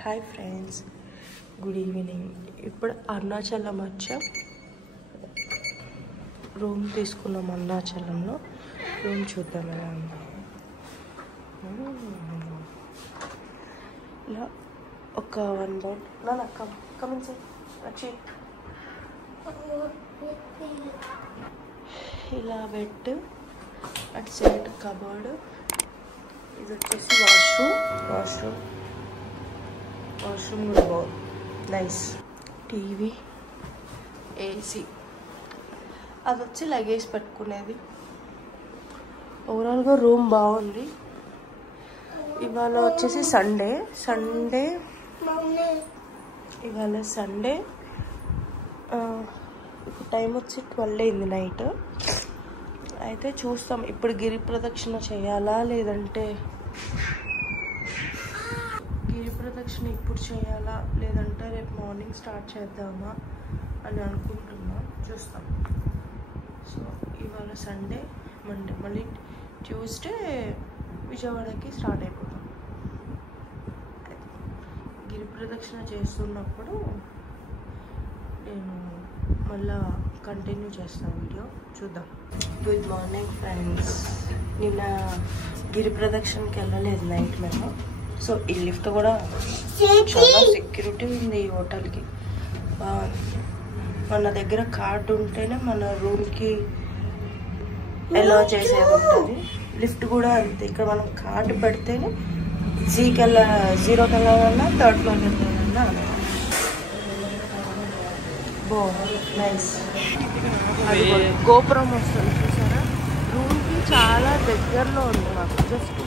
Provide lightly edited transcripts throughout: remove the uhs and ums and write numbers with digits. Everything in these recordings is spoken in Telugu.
Hi friends, good evening. ఇప్పుడు అరుణాచలం వచ్చాం. రూమ్ తీసుకున్నాం. అరుణాచలంలో రూమ్ చూద్దాం ఎలా ఉంది. ఇలా ఒక 1 బెడ్ నా కమిన్ సార్ వచ్చి ఇలా బెడ్, అటు సైడ్ కబోర్డ్, ఇది వచ్చేసి వాష్రూమ్ కూడా బాగుంది, నైస్. టీవీ, ఏసీ, అది వచ్చి లగేజ్ పెట్టుకునేది. ఓవరాల్గా రూమ్ బాగుంది. ఇవాళ వచ్చేసి సండే ఇవాళ సండే. ఇప్పుడు టైం వచ్చి 12 అయింది నైట్. అయితే చూస్తాం ఇప్పుడు గిరి ప్రదక్షిణ చేయాలా లేదంటే ఇప్పుడు చేయాలా లేదంటే రేపు మార్నింగ్ స్టార్ట్ చేద్దామా అని అనుకుంటున్నాం. చూస్తాం. సో ఇవాళ సండే, మండే, మళ్ళీ ట్యూస్డే విజయవాడకి స్టార్ట్ అయిపోతాం. గిరి ప్రదక్షిణ చేస్తున్నప్పుడు నేను మళ్ళా కంటిన్యూ చేస్తాను వీడియో, చూద్దాం. Good morning friends. నిన్న గిరి ప్రదక్షిణకి వెళ్ళలేదు నైట్ మేము. సో ఈ లిఫ్ట్ కూడా చాలా సెక్యూరిటీ ఉంది ఈ హోటల్కి. మన దగ్గర కార్డు ఉంటేనే మన రూమ్కి అలౌ చేసేది ఉంటుంది. లిఫ్ట్ కూడా అంతే. ఇక్కడ మనం కార్డు పెడితేనే 0కి వెళ్ళాలన్నా 3rd ఫ్లోర్కి వెళ్ళాలన్నా నైస్. అది గోపురం వస్తుంది చూసారా, రూమ్కి చాలా దగ్గరలో ఉంది. మాకు జస్ట్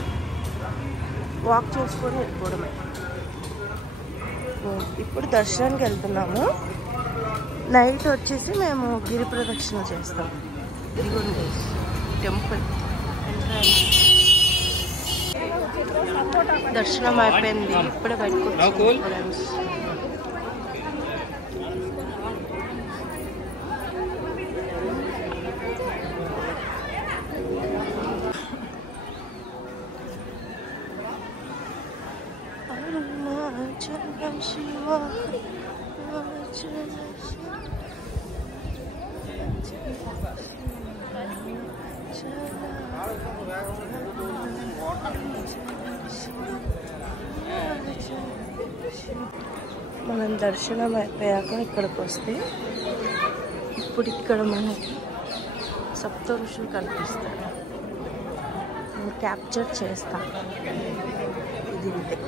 వాక్ చేసుకొని వెళ్ళిపోవడమే. ఇప్పుడు దర్శనానికి వెళ్తున్నాము. నైట్ వచ్చేసి మేము గిరి ప్రదక్షిణ చేస్తాం. ఇదిగోండి టెంపుల్ దర్శనం అయిపోయింది. ఇప్పుడే బయటకు ఫ్రెండ్స్. మనం దర్శనం అయిపోయాక ఇక్కడికి వస్తే ఇప్పుడు ఇక్కడ మనకి సప్త ఋషులు కనిపిస్తారు. నేను క్యాప్చర్ చేస్తాను. ఇది ఇదే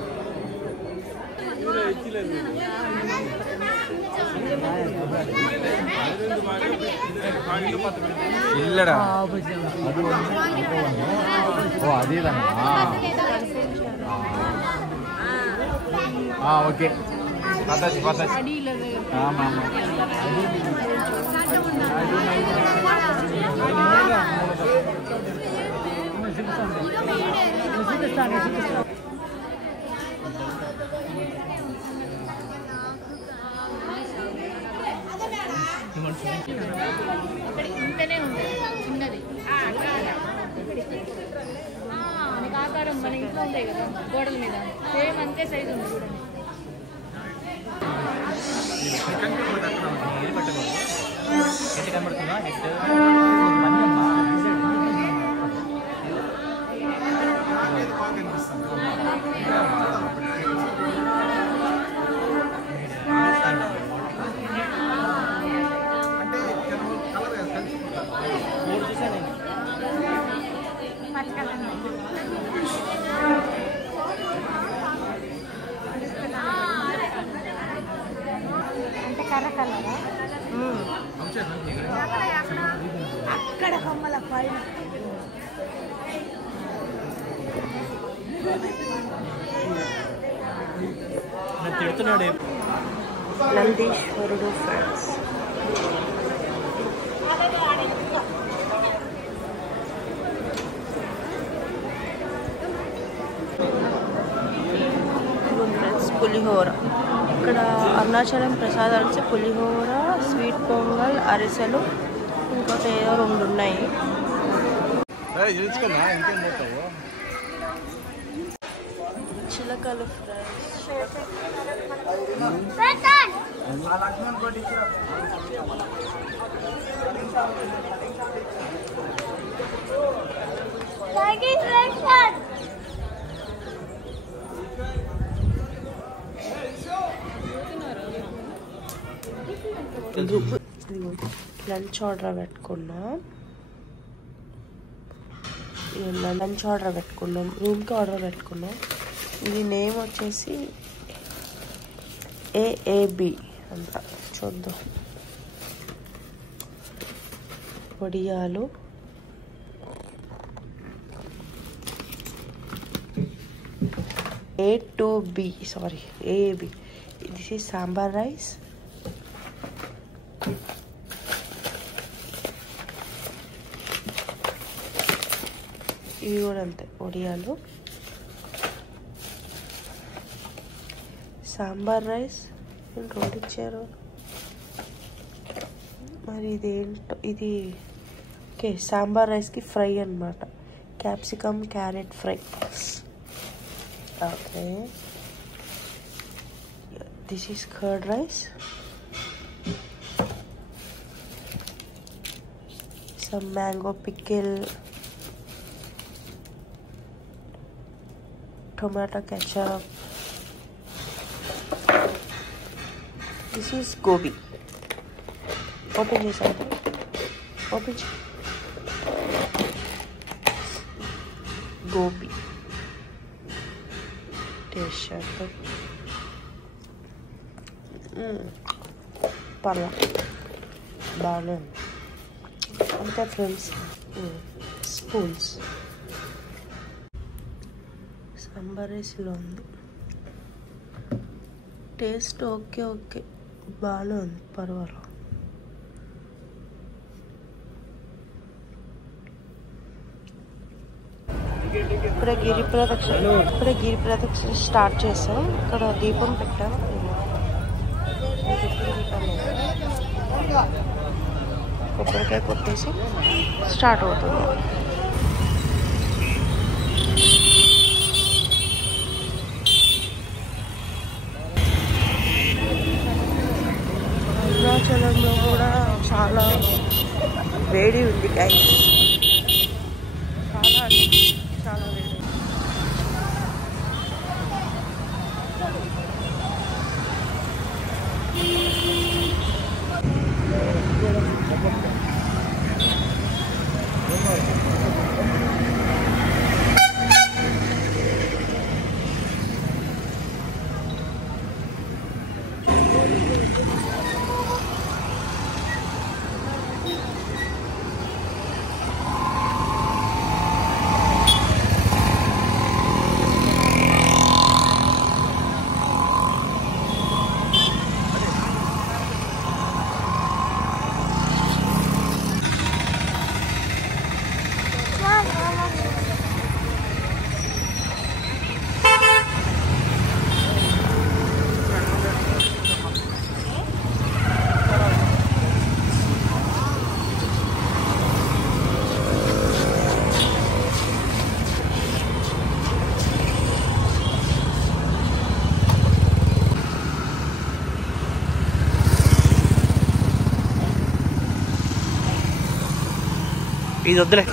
ఓకే. ఇంతనే ఉంటుంది చిన్నది మనకి ఆకారం మన ఇంట్లో ఉంటాయి కదా గోడల మీద, సేమ్ అంతే సైజు ఉంది చూడండి. అంటే కర్ర కలరా అక్కడ కొమ్మల పైన తిడుతున్నాడు నందీశ్వరుడు ఫ్రెండ్స్. పులిహోర. ఇక్కడ అరుణాచలం ప్రసాదాలు వచ్చి పులిహోర, స్వీట్ పొంగల్, అరిసెలు, ఇంకోటి ఏదో 2 ఉన్నాయి. చిలకలు ఫ్రైస్. లంచ్ ఆర్డర్ పెట్టుకున్నాం. రూమ్కి ఆర్డర్ పెట్టుకున్నాం. ఇది నేమ్ వచ్చేసి ఏఏబి అంట. చూద్దాం. వడియాలు, A2B, sorry, AAB. This is sambar rice. ఇవి కూడా అంతే, వడియాలు, సాంబార్ రైస్. రోడ్ ఇచ్చారు మరి. ఇదేంటో ఇది. ఓకే, సాంబార్ రైస్కి ఫ్రై అన్నమాట. Capsicum carrot fry. Okay, this is curd rice. Some mango pickle, tomato ketchup. This is gobi. Open this up. Open. Gobi. Taste it. Parla. Banana. Okay, friends. Spoons. Sambar రైస్లో ఉంది. టేస్ట్ ఓకే ఓకే, బాగానే ఉంది, పర్వాలేదు. ఇప్పుడే గిరి ప్రదక్షిణ స్టార్ట్ చేసాం. ఇక్కడ దీపం పెట్టాం. కొబ్బరికాయ కొట్టేసి స్టార్ట్ అవుతుంది. అరుణాచలంలో కూడా చాలా వేడి ఉంది గైస్. చాలా వేడి. ఇది వద్దులే.